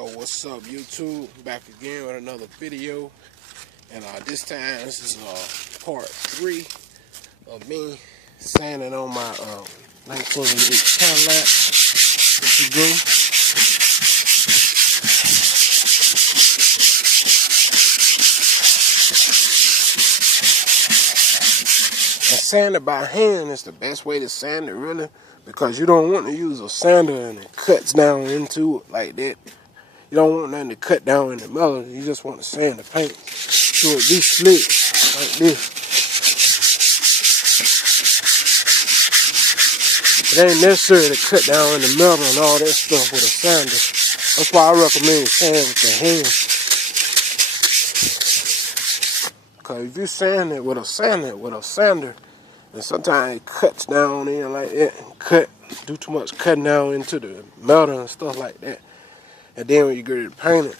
Yo, what's up, YouTube? Back again with another video, and this time this is part 3 of me sanding on my 1988 cadillac. Here we go. And sanding by hand is the best way to sand it, really, because you don't want to use a sander and it cuts down into it like that. You don't want nothing to cut down in the middle. You just want to sand the paint so it be slick like this. It ain't necessary to cut down in the middle and all that stuff with a sander. That's why I recommend sanding with your hand. Because if you sand it with a sander, and sometimes it cuts down in like that and do too much cutting down into the metal and stuff like that. And then when you get it painted,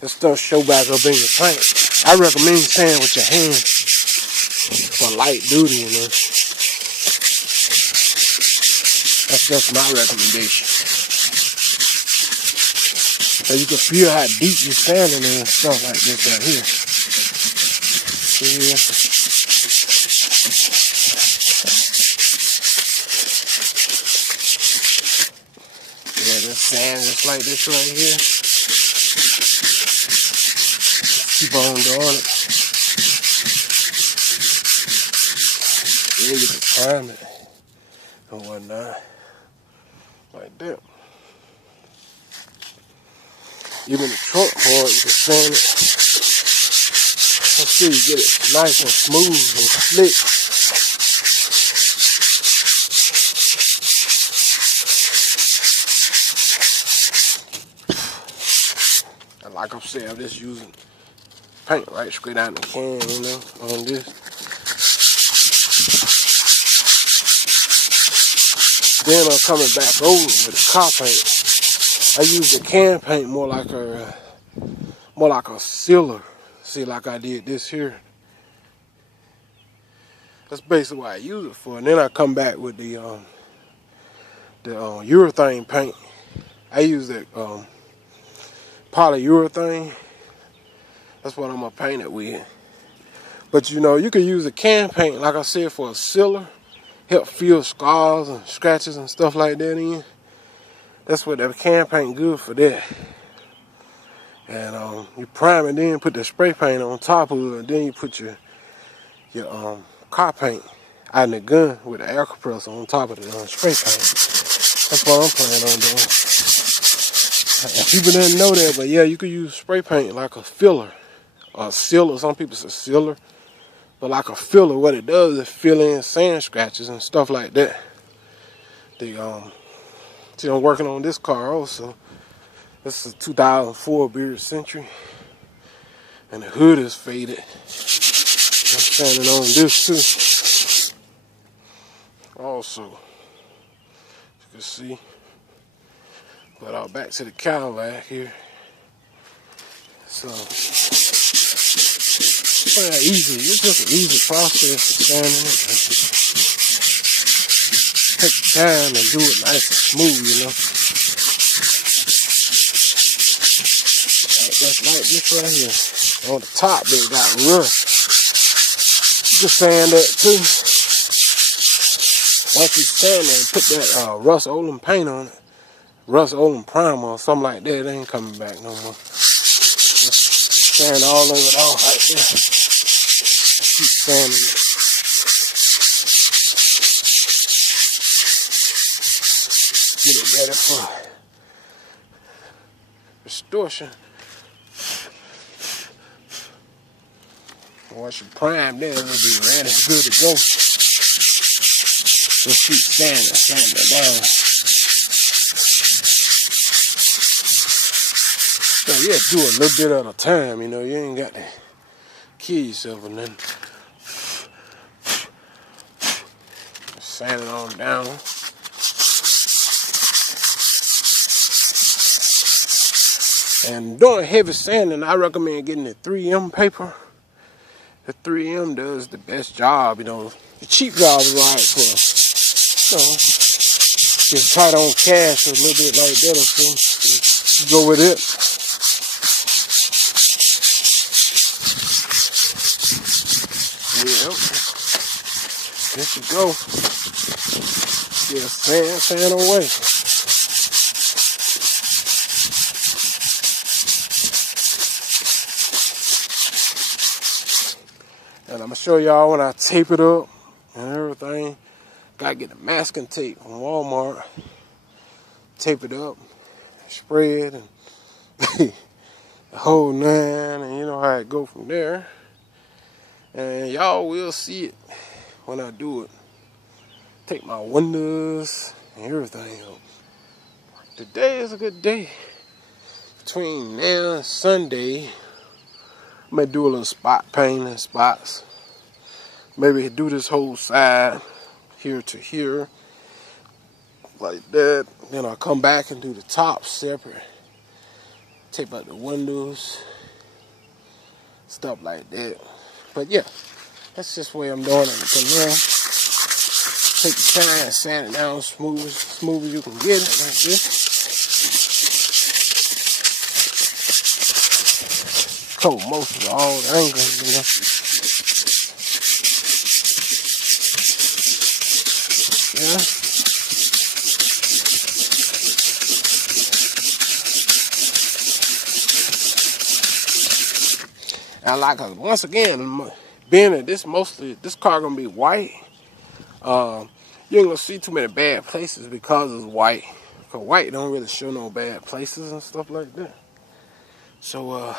that stuff show back up in your paint. I recommend sanding with your hand for light duty, you know. That's just my recommendation. So you can feel how deep you're sanding and stuff like this right here. See? Yeah, just sand just like this right here. Keep on doing it. Then you can prime it and whatnot. Like that. Even the trunk part, you can sand it. Let's see, you get it nice and smooth and slick. Like I said, I'm just using paint right straight out in the can, you know, on this. Then I'm coming back over with the car paint. I use the can paint more like a sealer. See, like I did this here. That's basically what I use it for. And then I come back with the urethane paint. I use that polyurethane. That's what I'm gonna paint it with. But you know, you can use a can paint, like I said, for a sealer, help fill scars and scratches and stuff like that in. That's what that can paint good for that. And you prime it, then put the spray paint on top of it, and then you put your car paint out in the gun with the air compressor on top of the spray paint. That's what I'm planning on doing. People didn't know that, but yeah, you could use spray paint like a filler, or a sealer. Some people say sealer, but like a filler, what it does is fill in sand scratches and stuff like that. See, I'm working on this car also. This is a 2004 Beard Century, and the hood is faded. I'm standing on this too. Also, you can see. But back to the cadillac here. So, well, easy. It's just an easy process of sanding it. Take your time and do it nice and smooth, you know. Just like this right here. On the top, it got rust. You can sand that too. Once you sand it, put that Rust Olin paint on it. Rust Olin primer or something like that, it ain't coming back no more. Just sand all of it off like that. Keep sanding it. Get it ready for restoration. Once you prime that, it'll be ready, good to go. Just keep sanding it down. So yeah, do a little bit at a time, you know, you ain't got to kill yourself or nothing. Sand it on down. And doing heavy sanding, I recommend getting the 3M paper. The 3M does the best job, you know. The cheap job is right for, you know, just tight on cash or a little bit like that or something. You go with it. Yep. There you go. Just sand away. And I'm gonna show y'all when I tape it up and everything. Gotta get the masking tape from Walmart. Tape it up, spread, and the whole nine, and you know how it go from there. And y'all will see it when I do it. Take my windows and everything up. Today is a good day. Between now and Sunday, I may do a little spot painting spots. Maybe do this whole side here to here, like that. Then I'll come back and do the top separate. Tape out the windows, stuff like that. But yeah, that's just the way I'm doing it for now. Take your time and sand it down smooth as you can get it, like this. Coat most of all the angles, you know. Yeah. And like once again, being that this car gonna be white, you ain't gonna see too many bad places because it's white. Cause white don't really show no bad places and stuff like that. So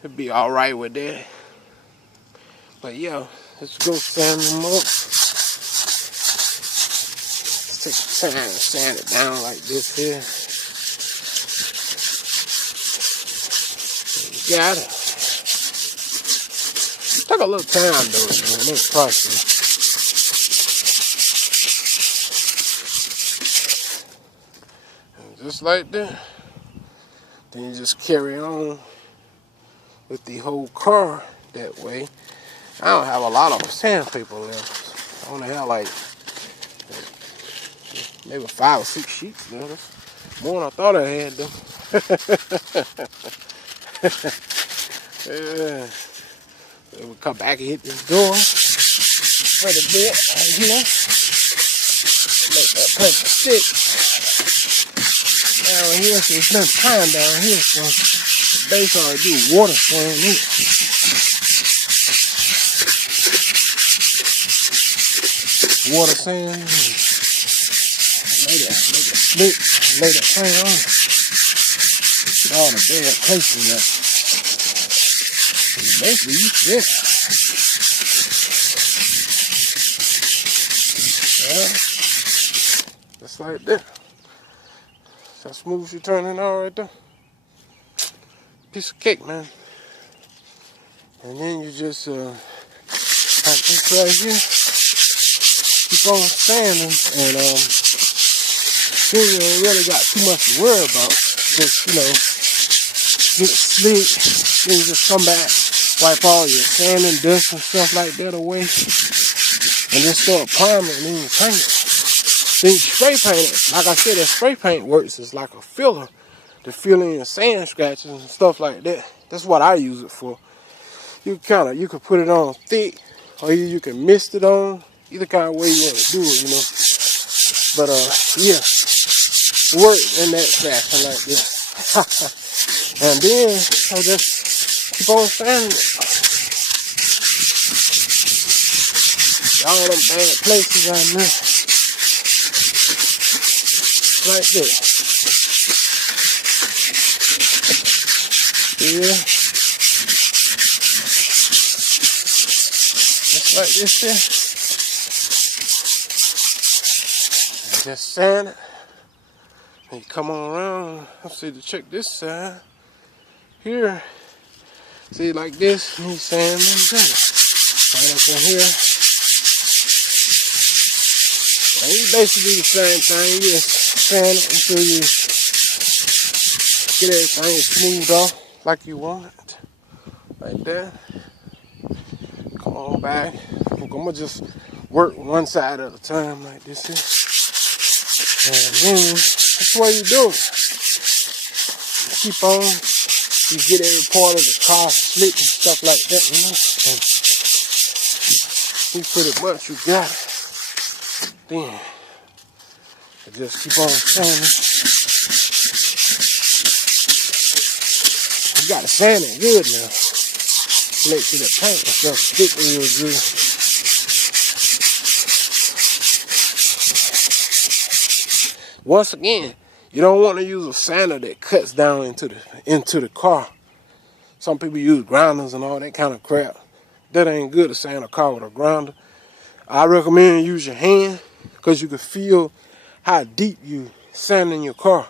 it'd be all right with that. But yeah, let's go sand them up. Let's take the time and sand it down like this here. You got it. Took a little time though, man. A little process. And just like that, then you just carry on with the whole car that way. I don't have a lot of sandpaper left. I only have like maybe 5 or 6 sheets left. That's more than I thought I had though. Yeah. Then we come back and hit this door for the bit right here. Make that pressure stick. Down here, so it's been time down here, so the base already do water sand it. Water sand. Make it slick. Lay that thing on. All the bad places there. Basically, you fit. Yeah. Just like that. That's how smooth you turning out right there. Piece of cake, man. And then you just like this right here. Keep on sanding, and then you ain't really got too much to worry about. Just, you know, get it slick. Then you just come back, wipe all your sand and dust and stuff like that away, and just start priming, and then you paint it. Then you spray paint it. Like I said, that spray paint works as like a filler to fill in your sand scratches and stuff like that. That's what I use it for. You could put it on thick, or you can mist it on. Either kind of way you want to do it, you know. But yeah, work in that fashion like this. And then so just keep on sanding it. All them bad places I know. Like this. Yeah. Just like this here. Just sand it, and you come on around. Let's see, to check this side here. See, like this, and you sand them down. Right up in here. And you basically do the same thing. You just sand it until you get everything smoothed off like you want it. Like that. Come on back. I'm gonna just work one side at a time like this here. And then that's what you do. Keep on. You get every part of the car slick and stuff like that, you know. And you pretty much you got it. Then I just keep on sanding. You gotta sand it good now. Make sure the paint and stuff stick real good. Once again, you don't want to use a sander that cuts down into the car. Some people use grinders and all that kind of crap. That ain't good to sand a car with a grinder. I recommend you use your hand because you can feel how deep you sanding your car.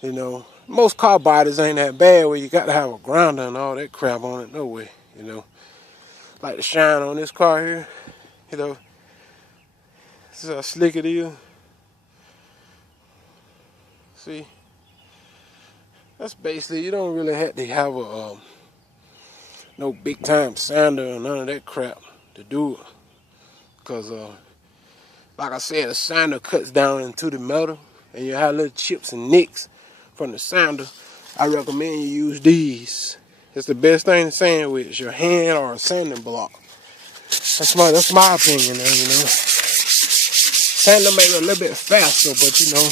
You know, most car bodies ain't that bad where you got to have a grinder and all that crap on it. No way, you know. Like the shine on this car here, you know. This is how slick it is. See, that's basically, you don't really have to have a no big time sander or none of that crap to do it. Because like I said, a sander cuts down into the metal and you have little chips and nicks from the sander. I recommend you use these. It's the best thing to sand with is your hand or a sanding block. That's my opinion, you know. Sander may be a little bit faster, but you know,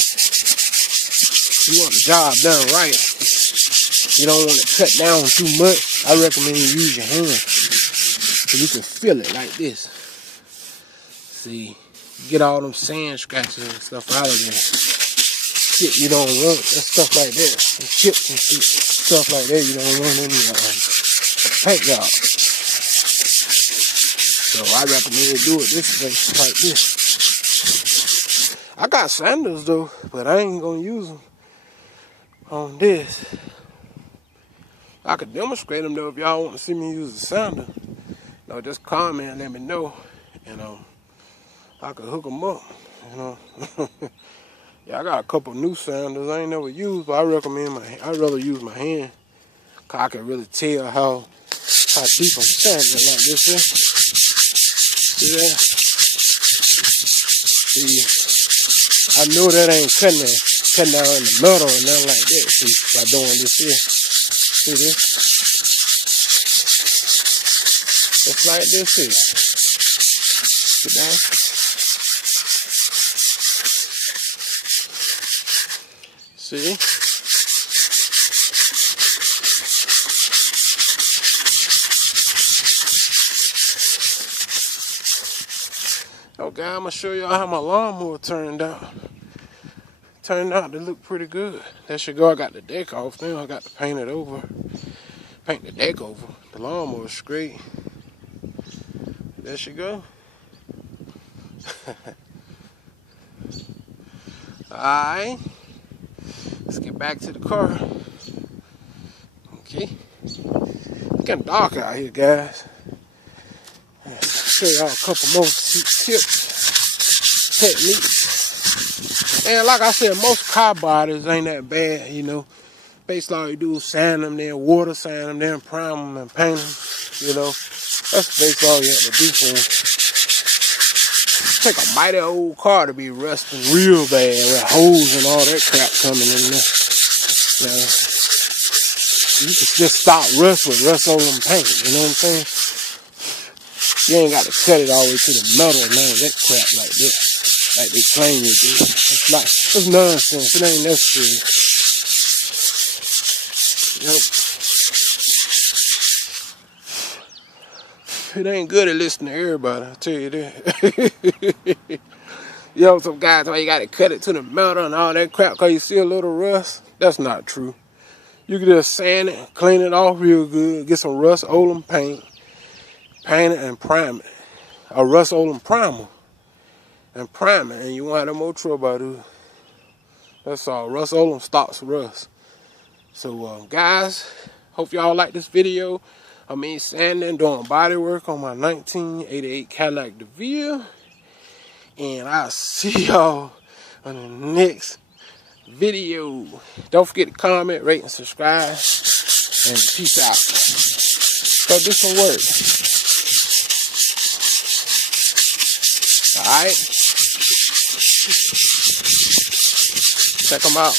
you want the job done right. You don't want to cut down too much. I recommend you use your hand so you can feel it like this. See, get all them sand scratches and stuff out of there. Shit you don't want, that stuff like that. And chips and shit, stuff like that you don't want in your paint job. So I recommend you do it this way, like this. I got sanders though, but I ain't gonna use them on this. I could demonstrate them though if y'all want to see me use a sander. You know, just comment and let me know. You know, I could hook them up. You know, yeah, I got a couple new sanders I ain't never used, but I recommend I'd rather use my hand, cause I can really tell how deep I'm sanding like this. Here. See that? See, I know that ain't cutting down in the metal or nothing like that. See, by doing this here. See this? Just like this here. Sit down. See? Okay, I'm gonna show y'all how my lawnmower turned out. Turned out to look pretty good. There should go. I got the deck off now. I got to paint it over. Paint the deck over. The lawnmower's great. There she go. Alright. Let's get back to the car. Okay. It's getting dark out here, guys. Show y'all a couple more tips, techniques. And like I said, most car bodies ain't that bad, you know. Basically all you do is sand them, then water sand them, then prime them and paint them, you know. That's basically all you have to do for them. Take a mighty old car to be rusting real bad with holes and all that crap coming in there. Now, you can just stop rust with Rust-Oleum paint, you know what I'm saying? You ain't got to cut it all the way to the metal and none of that crap like that. Like they claim you do. It's nonsense. It ain't necessary. Yep. It ain't good at listening to everybody, I'll tell you that. You know, some guys, why you got to cut it to the metal and all that crap because you see a little rust. That's not true. You can just sand it, clean it off real good, get some Rust-Oleum paint, paint it and prime it. A Rust-Oleum primer. And prime it, and you won't have no more trouble about it. That's all. Rust-Oleum stops rust. So, guys, hope y'all like this video. I mean, sanding, doing body work on my 1988 Cadillac DeVille. And I'll see y'all on the next video. Don't forget to comment, rate, and subscribe. And peace out. Go do some work. Alright? Check them out.